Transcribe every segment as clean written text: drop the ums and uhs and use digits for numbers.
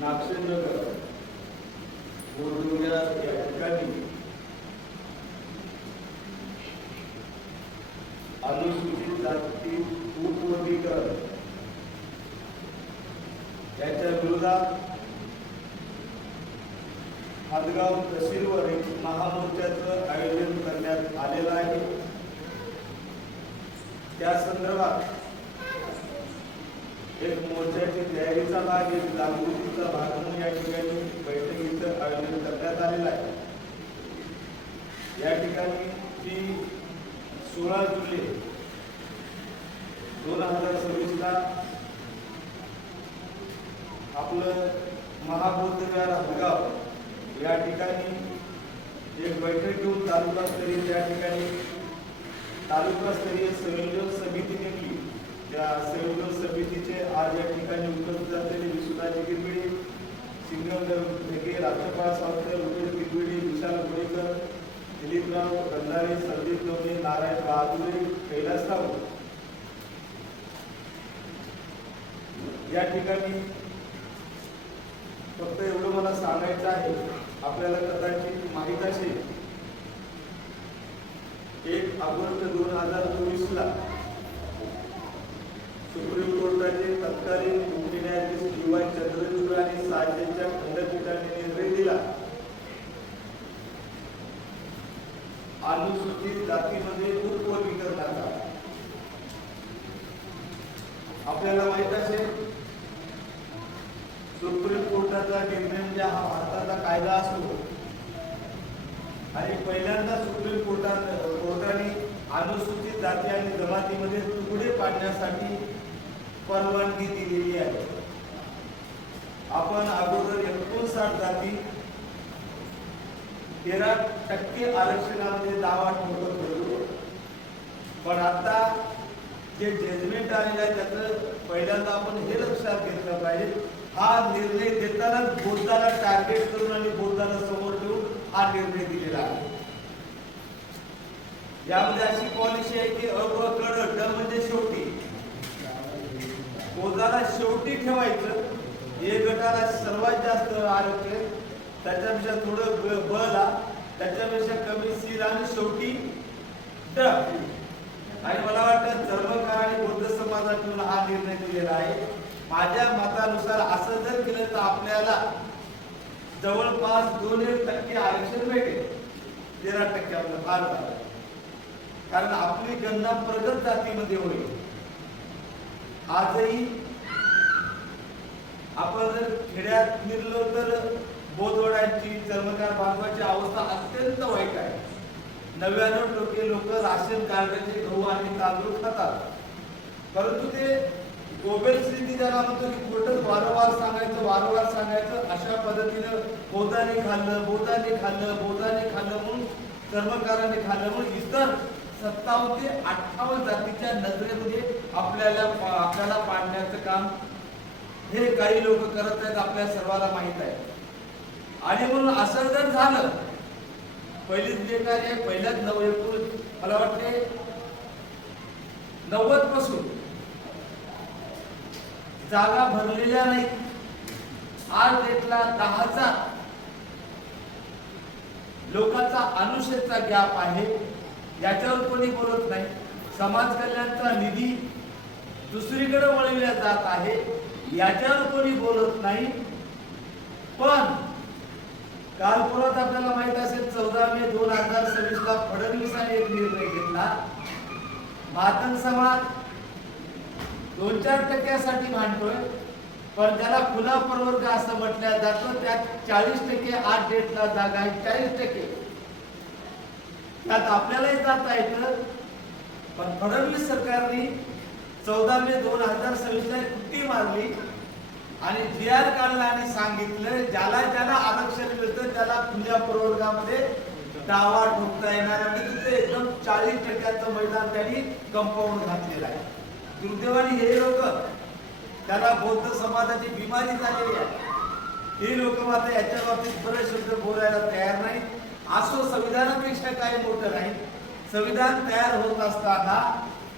नागसेनगर बोरडोंगरा या ठिकाणी अनुसूचित जाती उपवर्गीकरण याच्या विरोधात हादगाव तहसीलवर एक महामोर्चाचं आयोजन करण्यात आलेलं आहे। त्या संदर्भात एक मोर्चाची तयारीचा भाग, एक जागृतीचा भाग म्हणून या ठिकाणी बैठकीचं आयोजन करण्यात आलेलं आहे। या ठिकाणी जी 16 जुलै 2026 ला आपलं महाबौद्ध विहार हादगाव या ठिकाणी एक बैठक घेऊन तालुकास्तरीय त्या ठिकाणी तालुकास्तरीय संयोजन समिती नेमली। त्या संयोजन समितीचे आज या ठिकाणी उपस्थित असलेले विश्वनाथ गिरबिडे, सिंगमदेव ढगे, राज्यपाल सावंत, रुपेश गिरबिडे, विशाल गोळेकर, दिलीपराव गंधारे, संदीप लोणे, नारायण बहादुरे, कैलासराव या ठिकाणी फक्त एवढं मला सांगायचं आहे, आपल्याला कदाचित माहित असेल 1 ऑगस्ट 2024 ला सुप्रीम कोर्टाचे तत्कालीन मुख्य न्यायाधीश DY चंद्रचूड आणि 6 जणांच्या खंडपीठाने निर्णय दिला, अनुसूचित जातीमध्ये उपवर्गीकरणाचा। आपल्याला माहित असेल सुप्रीम कोर्टाचा निर्णय म्हणजे हा भारताचा कायदा असतो आणि पहिल्यांदा सुप्रीम कोर्टाने अनुसूचित जाती आणि जमातीमध्ये तुकडे पाडण्यासाठी परवानगी दिलेली आहे। आपण अगोदर 59 जाती 13% आरक्षणामध्ये दावा ठोकत होतो, पण आता जे जजमेंट आलेलं आहे त्याचं पहिल्यांदा आपण हे लक्षात घेतलं पाहिजे, हा निर्णय देताना बौद्धाला टार्गेट करून आणि बौद्धाला समोर ठेवून हा निर्णय दिलेला आहे। यामध्ये अशी पॉलिसी आहे की ड म्हणजे शेवटी बौद्धाला शेवटी ठेवायचं, ए गटाला सर्वात जास्त आरक्षण, त्याच्यापेक्षा थोडं ब ला, त्याच्यापेक्षा कमी सी ला आणि शेवटी ड। आणि मला वाटतं धर्मकार आणि बौद्ध समाजातून हा निर्णय दिलेला आहे। माझ्या मतानुसार असं जर केलं तर आपल्याला जवळपास 2% आरक्षण भेटेल, 13% आपलं फार झालं, कारण आपली गणना प्रगत जातीमध्ये होईल। आजही आपण जर खेड्यात फिरलो तर बोधवड्यांची, चर्मकार बांधवाची अवस्था अत्यंत वाईट आहे। 99% लोक राशन कार्डाचे गहू आणि तांदूळ खातात, परंतु ते गोबेल स्थिती ज्याला म्हणतो की खोटं वारंवार सांगायचं अशा पद्धतीनं बौद्धाने खाल्लं म्हणून कर्मकाराने खाल्लं म्हणून इतर 57 ते 58 जातीच्या नजरेमध्ये आपल्याला पाडण्याचं काम हे काही लोक करत आहेत, आपल्या सर्वांना माहित आहे। आणि म्हणून असं जर झालं, पहिलीच जे कार्य पहिल्याच मला वाटते 90 पासून जागा भरलेल्या नाही, आज डेटला 10,000 लोकांचा अनुशेषचा गॅप आहे। याच्यावर कोणी बोलत नाही। समाज कल्याणचा निधी दुसरीकडे वळविला जात आहे, याच्यावर कोणी बोलत नाही। पण काल परत आपल्याला माहित असेल 14 मे 2026 ला फडणवीसांनी एक निर्णय घेतला, मातंग समाज 2-4% मांडतोय, पण त्याला खुला प्रवर्ग असं म्हटलं जातं। त्यात 40% आज डेटला जागा आहे, 40%। त्यात आपल्यालाही जाता येतं, पण फडणवीस सरकारने 14 मे 2026 ला कुट्टी मारली आणि GR काढला आणि सांगितलं ज्याला आरक्षण मिळतं त्याला खुल्या प्रवर्गामध्ये दावा ठोकता येणार आणि तिथे एकदम 40%चं मैदान त्यांनी कंपाऊंड घातलेलं आहे। दुर्दैवाने हे लोक, त्याला बौद्ध समाजाची बिमारी झालेली आहे, हे लोक मात्र याच्या बाबतीत बरेच शब्द बोलायला तयार नाही। असो, संविधानापेक्षा काही मोठं नाही। संविधान तयार होत असताना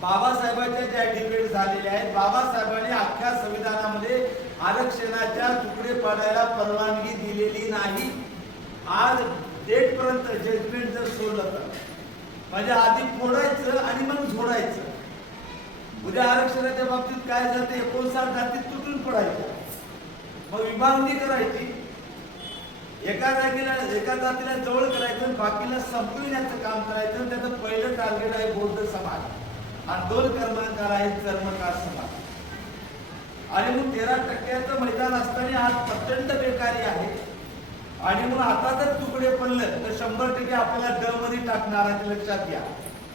बाबासाहेबांच्या ज्या डिबेट झालेल्या आहेत, बाबासाहेबांनी अख्ख्या संविधानामध्ये आरक्षणाच्या तुकडे पाडायला परवानगी दिलेली नाही. आज डेट पर्यंत जजमेंट जर सोडलं तर म्हणजे आधी फोडायचं आणि मग झोडायचं. उद्या आरक्षणाच्या बाबतीत काय जाते, 59 जातीत तुटून पडायच्या, मग विभागणी करायची, एका जातीला जवळ करायचं, बाकीला संपविण्याचं काम करायचं. त्याचं पहिलं टार्गेट आहे बौद्ध समाज आणि 2 क्रमांकावर आहे चर्मकार समाज. आणि मग 13% मैदान असताना आज प्रचंड बेकारी आहे. आणि मग आता जर तुकडे पडले तर 100% आपल्याला ड मध्ये टाकणार आहे, लक्षात घ्या.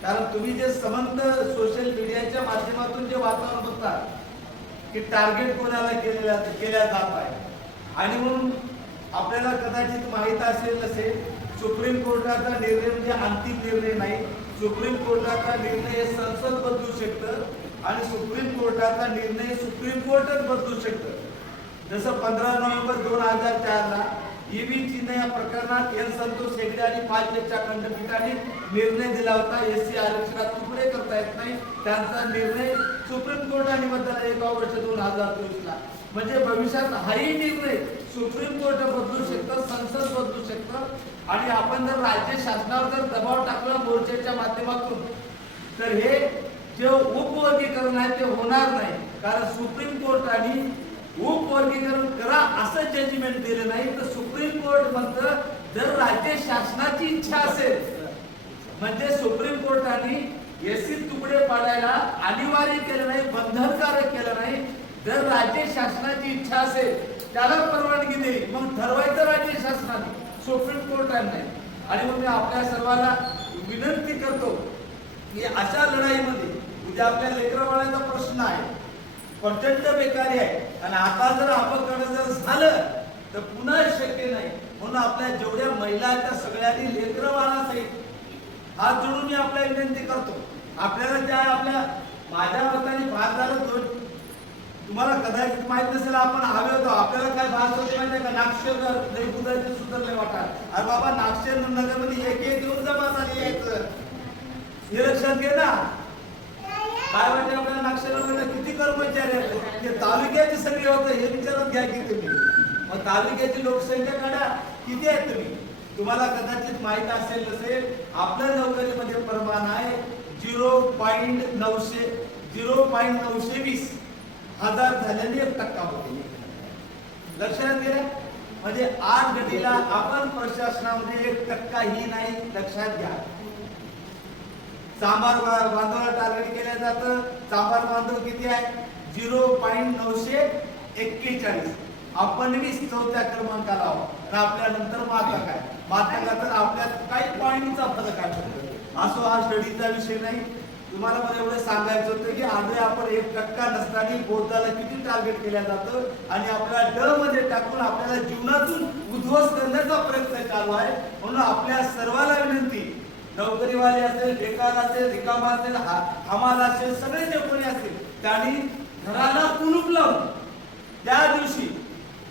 कारण तुम्ही जे संबंध सोशल मीडियाच्या माध्यमातून जे वातावरण बघतात की टार्गेट कोणाला केल्या जात आहे. आणि म्हणून आपल्याला कदाचित माहित असेल नसेल, सुप्रीम कोर्टाचा निर्णय म्हणजे अंतिम निर्णय नाही. सुप्रीम कोर्टाचा निर्णय संसद बदलू शकतं आणि सुप्रीम कोर्टाचा निर्णय सुप्रीम कोर्टच बदलू शकतं. जसं 15 नोव्हेंबर 2004 ला ईव्ही चिन्ह या प्रकरणात एन संतोष हेगडे आणि 5 जजच्या खंडपीठाने निर्णय दिला होता. एससी आरक्षणात तुकडे करता येत नाही, त्यांचा निर्णय सुप्रीम कोर्टाने बदलला 1 ऑगस्ट 2024 ला. म्हणजे भविष्यात हाही निर्णय सुप्रीम कोर्ट बदलू शकतं, संसद बदलू शकतं. आणि आपण जर राज्य शासनावर जर दबाव टाकला मोर्चाच्या माध्यमातून तर हे जे उपवर्गीकरण आहे ते होणार नाही. कारण सुप्रीम कोर्टाने उपवर्गीकरण करा असं जजमेंट दिलं नाही. तर सुप्रीम कोर्ट म्हणतं जर राज्य शासनाची इच्छा असेल, म्हणजे सुप्रीम कोर्टाने एससी तुकडे पाडायला अनिवार्य केलं नाही, बंधनकारक केलं नाही. जर राज्य शासनाची इच्छा असेल त्याला परवानगी देईल, मग ठरवायचं राज्य शासनाने, सुप्रीम कोर्टाने. आणि मग मी आपल्या सर्वांना विनंती करतो की अशा लढाईमध्ये उद्या आपल्या लेकरबाळाचा प्रश्न आहे, प्रचंड बेकारी आहे. आणि आता जर अपकरण जर झालं तर पुन्हा शक्य नाही. म्हणून आपल्या जेवढ्या महिला आहेत त्या सगळ्यांनी लेकरबाळासहित हात जोडून मी आपल्या विनंती करतो. आपल्याला त्या आपल्या माझ्या मताने फार झालं, तुम्हाला कदाचित माहित नसेल, आपण हवे होतो. आपल्याला काय भास होते माहिती आहे का, नागशेर नैपुदाचे सुधारले वाटा. अरे बाबा, नागशेर नगरमध्ये एक येऊन जमा झाली यायचं, हे लक्षात घे ना. काय वाटते आपल्याला नागशेरामध्ये किती कर्मचारी आहेत, ते तालुक्याचे सगळे होते हे विचारात घ्या की तुम्ही. मग तालुक्याची लोकसंख्या काढा, किती आहे तुम्ही. तुम्हाला कदाचित माहित असेल नसेल, आपल्या नोकरीमध्ये प्रमाण आहे 0.920 हजार झाल्याने 1% होते. लक्षात घ्या. म्हणजे 8 गटीला आपण प्रशासनामध्ये 1% ही नाही, लक्षात घ्या. सांबार बांधवाला टार्गेट केलं जातं. सांबार बांधव किती आहे, 0.941. आपण 24थ्या क्रमांकाला आहोत. आपल्या नंतर मातक आहे. मातका तर आपल्यात काही पॉईंटचा फरक आहे. असो, हा स्टडीचा विषय नाही. तुम्हाला मला एवढं सांगायचं होतं की आज आपण 1% नसताना बौद्धाला किती टार्गेट केलं जातं आणि आपल्याला ड मध्ये टाकून आपल्याला जीवनातून उद्ध्वस्त करण्याचा प्रयत्न चालू आहे. म्हणून आपल्या सर्वांना विनंती, नोकरीवाले असेल, बेकार असेल, रिकामा असेल, हमाल असेल, सगळे जे कोणी असेल त्यांनी घराला कुलूप लावून त्या दिवशी,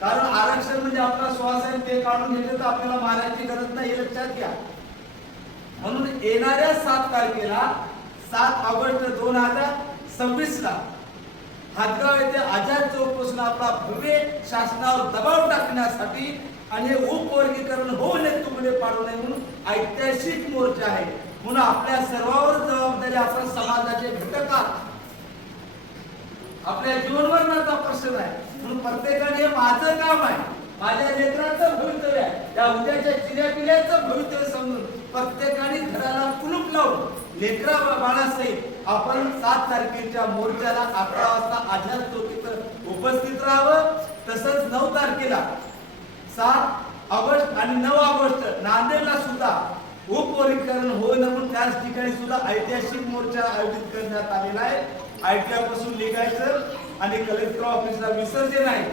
कारण आरक्षण म्हणजे आपला श्वास आहे, ते काढून घेतले तर आपल्याला मारायची गरज नाही, हे लक्षात घ्या. म्हणून येणाऱ्या 7 तारखेला 7 ऑगस्ट 2026 ला हातगाव येथे आझाद चौक पासून आपला भव्य शासनावर दबाव टाकण्यासाठी आणि उपवर्गीकरण होऊ नये, तुकडे पाडू नये म्हणून ऐतिहासिक मोर्चा आहे. म्हणून आपल्या सर्वांवर जबाबदारी, आपण समाजाचे घटक आहात, आपल्या जीवनमरणाचा प्रश्न आहे. म्हणून प्रत्येकाने माझं काम आहे, माझ्या लेकराचं भवितव्य आहे, त्या उद्याच्या चिऱ्या पिढ्याचं भवितव्य समजून प्रत्येकाने घराला कुलूप लावून लेकरा बाळासहित आपण 7 तारखेच्या मोर्चाला 11 वाजता आझाद चौक इथं उपस्थित राहावं. तसंच 9 तारखेला 7 ऑगस्ट आणि 9 ऑगस्ट नांदेडला सुद्धा उपवर्गीकरण होऊ नये म्हणून त्याच ठिकाणी सुद्धा ऐतिहासिक मोर्चा आयोजित करण्यात आलेला आहे. ITI पासून निघायचं आणि कलेक्टर ऑफिसला विसर्जन आहे.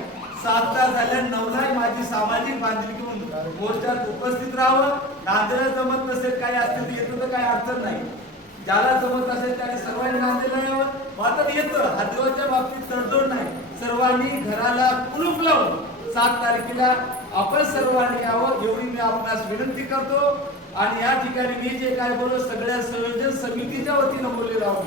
7 तास झाल्या, 9ला माझी सामाजिक बांधिलकी म्हणून मोर्चात उपस्थित राहावं. नांदेडला जमत नसेल, काही असतील येतं तर काही अडचण नाही. ज्याला जमत असेल त्याने सर्वांनी नांदेडला यावं. मात्र येतं, हातगावच्या बाबतीत तडजोड नाही. सर्वांनी घराला कुलूप लावून 7 तारखेला आपण सर्वांनी यावं एवढी मी आपणास विनंती करतो. आणि या ठिकाणी मी जे काय बोललो सगळ्या संयोजन समितीच्या वतीनं बोललेलो आहोत.